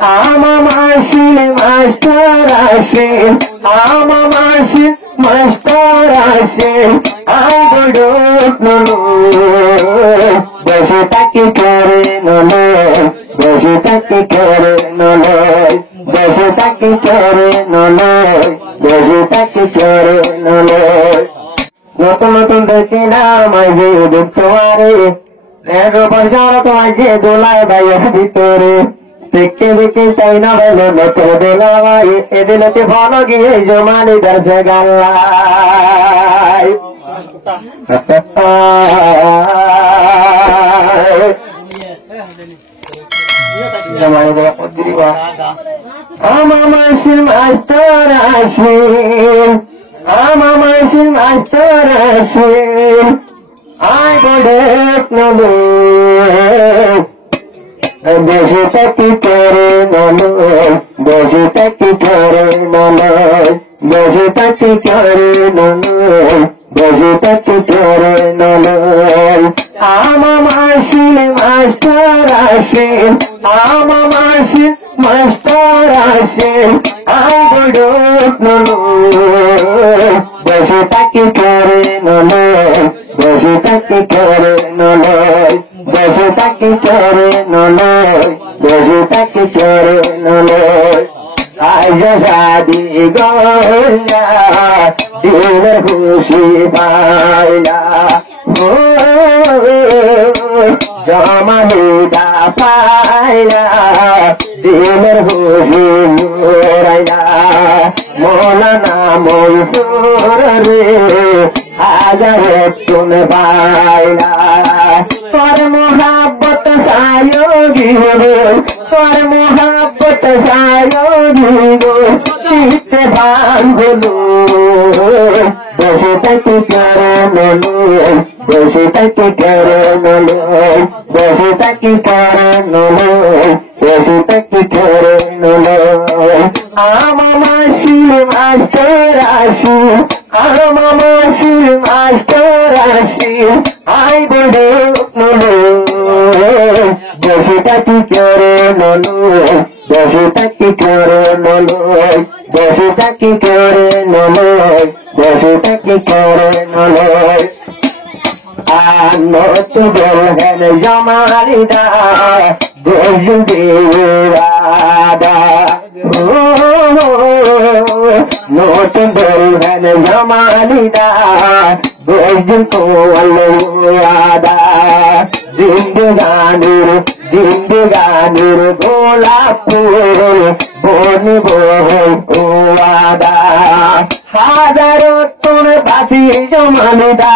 আমার মাসির মাস্টার আসেন, আমার মাসির মাস্টার আসেন, বসে থাকি করে নয়, বসে থাকি করে নয়, বসে থাকি করে নয়, বসে থাকি করে নয়। নতুন নতুন দেখি না মাঝে দেখতে পারে, তোমায় যে দোলায় বাইয়ের ভিতরে দেখতে দেখতে চাই না বলে নতুন বেলা ভাই এদিনতে ভালো গিয়ে জমানি দর্শে গাল্লায় আমার মাসির মাস্টার আসেন, আমার মাসির মাস্টার আসেন, আই বড়ে নলে বসে থাকি করে নয়, বসে থাকি করে নয়, বসে থাকি করে নয়, বসে থাকি করে নয়। আমার মাসির মাস্টার আসেন, আমার মাসির মাস্টার আসেন, আই বড়ে নয়, বসে থাকি করে নয়, বসে থাকি করে নয়, বসে থাকি করে নয়, বসে থাকি করে নয়। আজ শাদি গয়া দিনের খুশি পাইলা, জমানিদা পাইলা দিনের খুশি মোরাইলা, মৌলানা মনসুর রে হাজারে তুমি পাইলা। তোর মোহাব্বত সায়োগী গো, তোর মোহাব্বত সায়োগী গো, শীতে বাঁধলো বসে থাকি করে নয়, বসে থাকি করে নয়, বসে থাকি করে নয়, বসে থাকি করে নয়। আমার মাসির মাস্টার আসি, আমার মাসির মাস্টার আসি, আই বড়ে নয়, বসে থাকি করে নয়, বসে থাকি করে নয়, বসে থাকি করে নয়, বসে থাকি করে নয়। আর নতুন বলবেন জমালিদা দেওয়াদা, নতুন বলবেন জমালিদা বেদিন কোয়াদা, জিন্দগানির জিন্দগানির গোলাপ ফুল বনিব ওয়াদা। হাজারো তোর বাসি জমালিদা,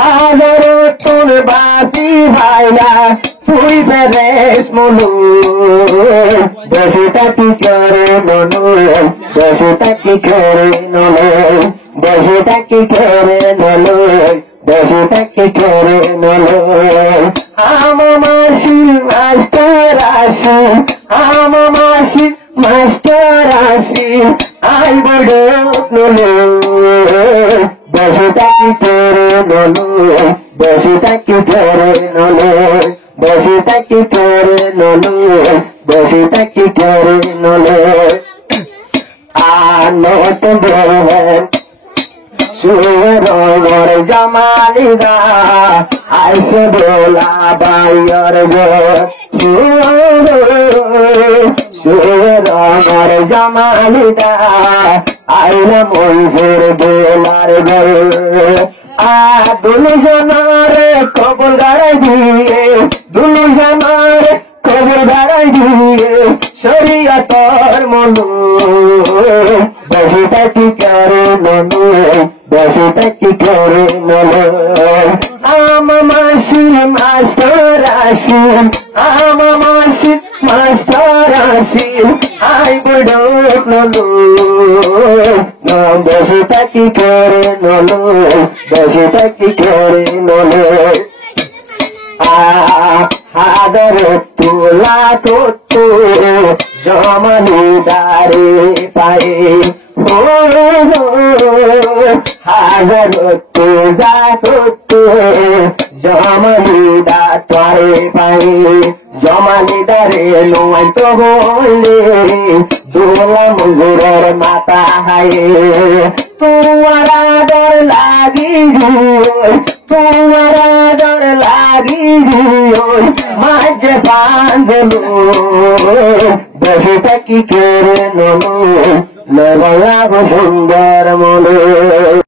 হাজারো তোর বাসি ভাইলা, তুই বেশ মনু বসে থাকি করে নয়, বসে থাকি করে নয়, বসে থাকি করে নয়, বসে থাকি করে নয়। আমার মাসির মাস্টার আসি, আমার মাসির মাস্টার আসি, আই বড় নয়, বসে থাকি করে নয়, বসে থাকি করে নয়, বসে থাকি করে নয়, বসে থাকি করে নয়। আর নতুন বলবেন সুরঙ্গর জমালিদা আইসে বলা বাইর গো, সুরঙ্গর জমালিদা আইলা মনসুর বেলার গো। দুলজনারে কবর গাড়াই দিয়ে, দুলজনারে কবর গাড়াই দিয়ে, শরীয়তর মনু বসে থাকি করে নয়, বসে থাকি করে নয়। আমার মাসির মাস্টার আসেন, আমার মাসির মাস্টার আসেন, আই বড় নয়, বসে থাকি করে নয়, বসে থাকি করে নয়। হাজার তোলা তো জমানি দারে পায়ে, হাজার তোজা তো জমানি দারে পায়ে, জমালিদারে নোয়াই তো হইলে দোলা মজুরের মাথা হায়ে তোমার আদর লাগি তোমার আদর লাগি মাঝে বাঁধলো দেশটা কি করে নলো সুন্দর মনে